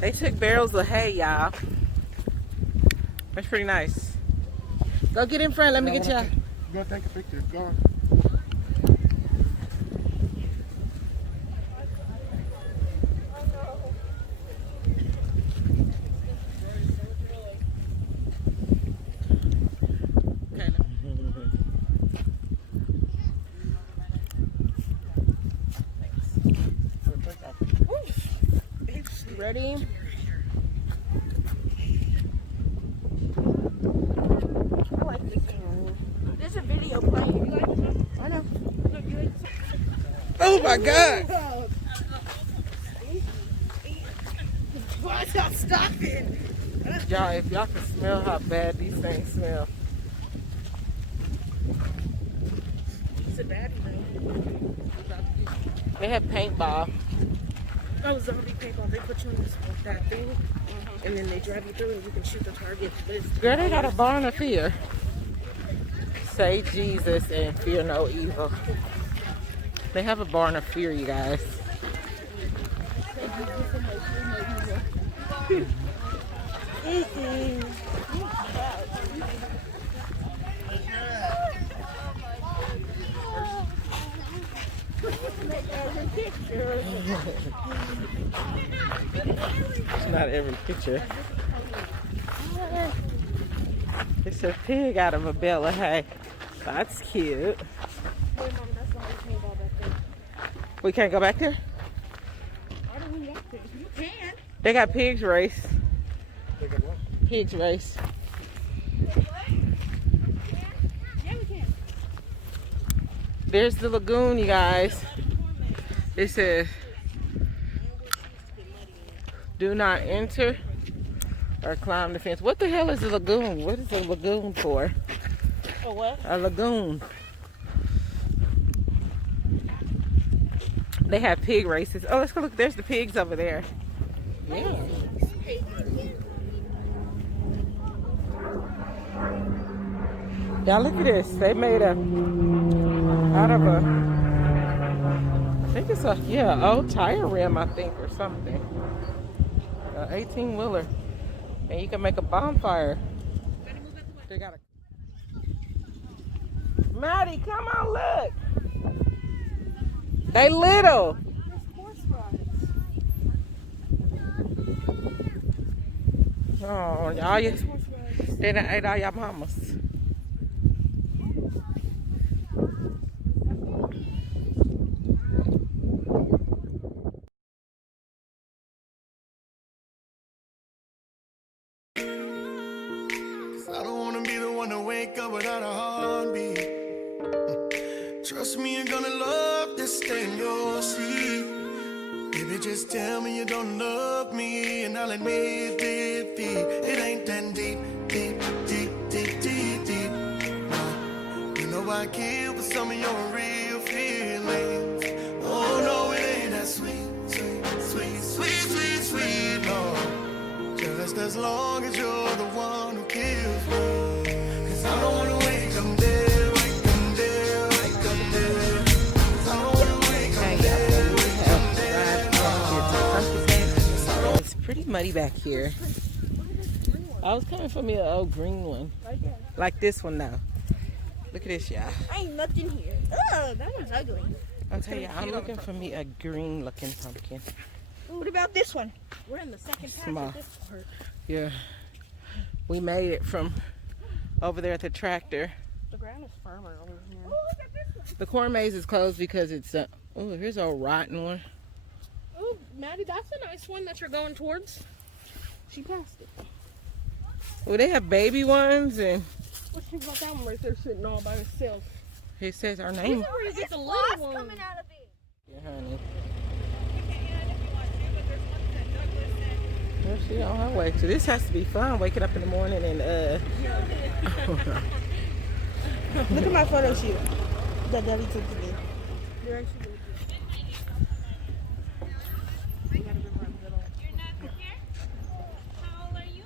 They took barrels of hay, y'all. That's pretty nice. Go get in front. Let me get you. Go take a picture. Go on. Ready? I like this one. There's a video playing. You like this one? I know. Look, you like this one? Oh my God! Why's y'all stopping? Y'all, if y'all can smell how bad these things smell. It's a baddie though. They have paintball. Oh, zombie paintball. They put you in this that thing, and then they drive you through, and you can shoot the target. Girl, they got a barn of fear. Say Jesus and fear no evil. They have a barn of fear, you guys. It's not every picture. It's a pig out of a bale of hay. That's cute. We can't go back there? You can. They got pigs race. They got what? Pigs race. Yeah, we can. There's the lagoon, you guys. It says, do not enter or climb the fence. What the hell is a lagoon? What is a lagoon for? For what? A lagoon. They have pig races. Oh, let's go look. There's the pigs over there. Yeah. Y'all look at this. They made a out of a, I think it's a, yeah, old tire rim, I think, or something. 18-wheeler. And you can make a bonfire. They got a... Maddie, come on, look. They little. Oh, all you, they done ate all y'all mamas. I don't wanna be the one to wake up without a heartbeat. Trust me, you're gonna love this stay in your seat. Baby, just tell me you don't love me, and I'll admit defeat. It ain't that deep, deep, deep, deep, deep, deep. No, you know I kill for some of your real feelings. Oh no, it ain't that sweet, sweet, sweet, sweet, sweet, sweet, no. Just as long as you're the one who kills me. 'Cause I don't wanna wake up there, wake up there, wake up there. 'Cause I don't wanna wake up there, wake up there. It's pretty muddy back here. I was coming for me an old green one. Like this one now. Look at this, y'all. Ain't nothing here. Oh, that one's ugly. I'll tell you, I'm looking for me a green looking pumpkin. What about this one? We're in the second patch Small. of this part. Yeah. We made it from over there at the tractor. The ground is firmer over here. Oh, look at this one. The corn maze is closed because it's oh, here's a rotten one. Oh, Maddie, that's a nice one that you're going towards. She passed it. Well, they have baby ones, and What's she about that one right there sitting all by herself? it says our name. It's a little one. Coming out of it. Yeah, honey. Well, she on her way to. This has to be fun, waking up in the morning and Look at my photo shoot that Daddy took today. You're actually really cute. You gotta go for a little. You're not prepared? How old are you,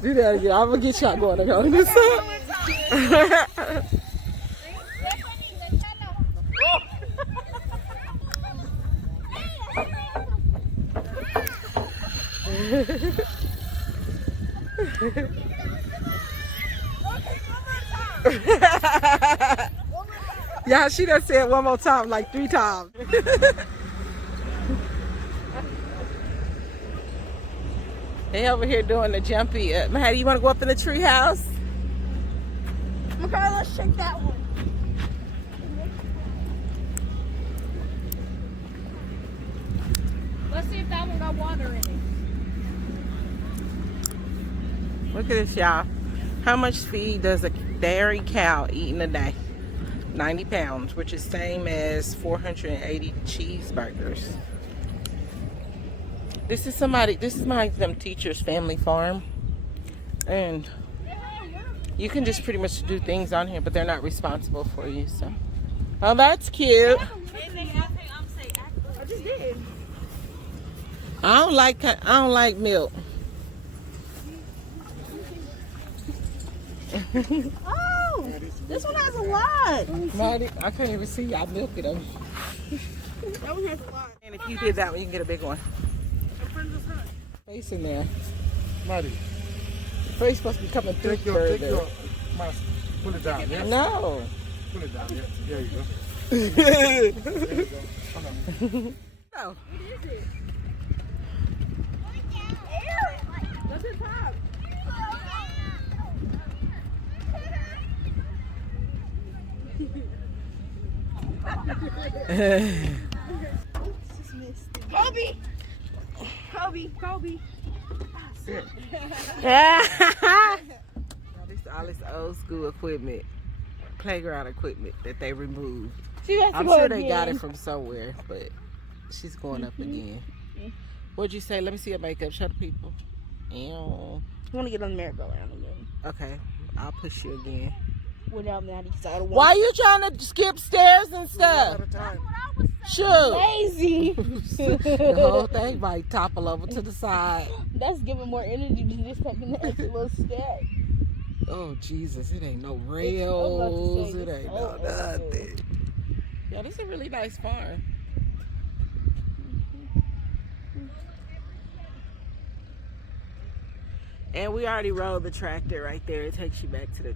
Do that again. I'm gonna get y'all going on this side. Yeah, she done said one more time like 3 times. They over here doing the jumpy. Maddie, you want to go up in the tree house? Okay, let's shake that one. Let's see if that one got water in it. Look at this, y'all. How much feed does a dairy cow eat in a day? 90 pounds, which is same as 480 cheeseburgers. This is them teacher's family farm. And you can just pretty much do things on here, but they're not responsible for you, so. Oh, that's cute. I just did. I don't like milk. Oh, this one has a lot. Maddie, I can't even see y'all milking them. That one has a lot. And if you did that one, you can get a big one. I'm friends with her. Face in there. Maddie, The face supposed to be coming through take your further. mask. Pull it down, yeah? No. Pull it down, yeah. There you go. No. There you go. Hold on. What's it pop? Kobe! Kobe! All this old school equipment, playground equipment that they removed. She has to I'm go sure again. they got it from somewhere, but she's going up again. What'd you say? Let me see your makeup. Show the people. Ew. I want to get on the merry-go-round again. Okay, I'll push you again. Without Maddie. So I don't Why are you trying to skip stairs and stuff? Out of time. Sure. lazy. The whole thing might topple over to the side. That's giving more energy than just taking the extra little step. Oh Jesus! It ain't no I was rails. about It to say, ain't this no so old. nothing. Yeah, this is a really nice farm. And we already rode the tractor right there. It takes you back to the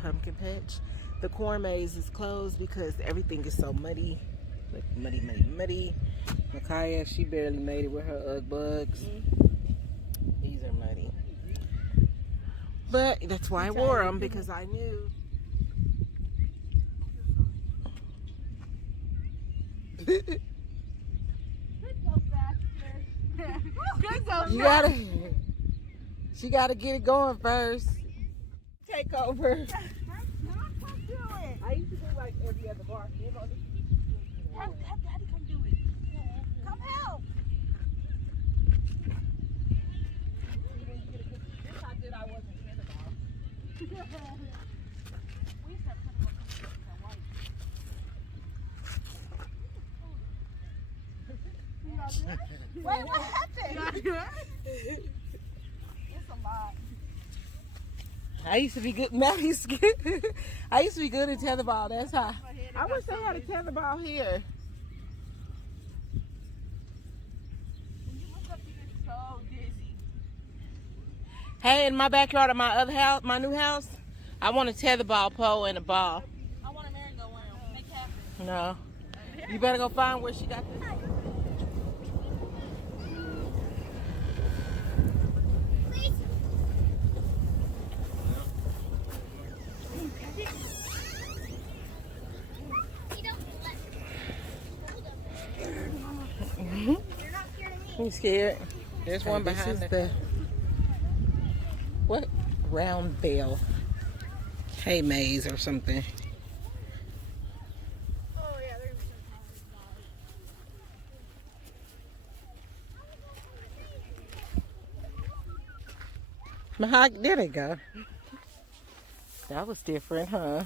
pumpkin patch. The corn maze is closed because everything is so muddy. Like muddy, muddy, muddy. Micaiah, she barely made it with her Ugg bugs. These are muddy. But that's why I wore them, because I knew. You gotta, she gotta get it going first. Take over. I used to do like every other bar. Have Daddy come do it. Come help. This I did, I wasn't in the ball. Wait, what happened? It's a lot. I used to be good. Maddie's good. I used to be good at tetherball. That's how. I wish they had a tetherball here. When you look up, you get so dizzy. Hey, in my backyard of my other house, my new house, I want a tetherball pole and a ball. I want a merry-go-round. Make it happen. No. You better go find where she got this. I'm scared. There's one behind the what? Round bell. Hay maze or something. Mahogany, there they go. That was different, huh?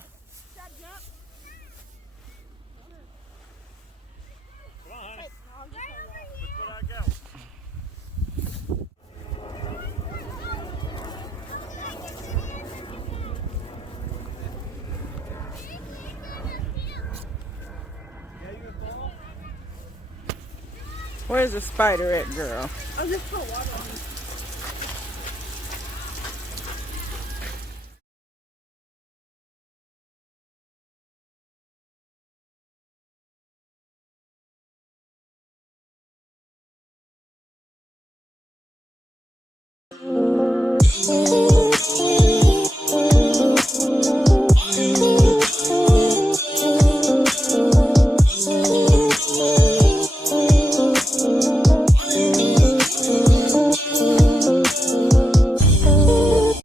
Where's the spider at, girl? I just put water on it. Ooh.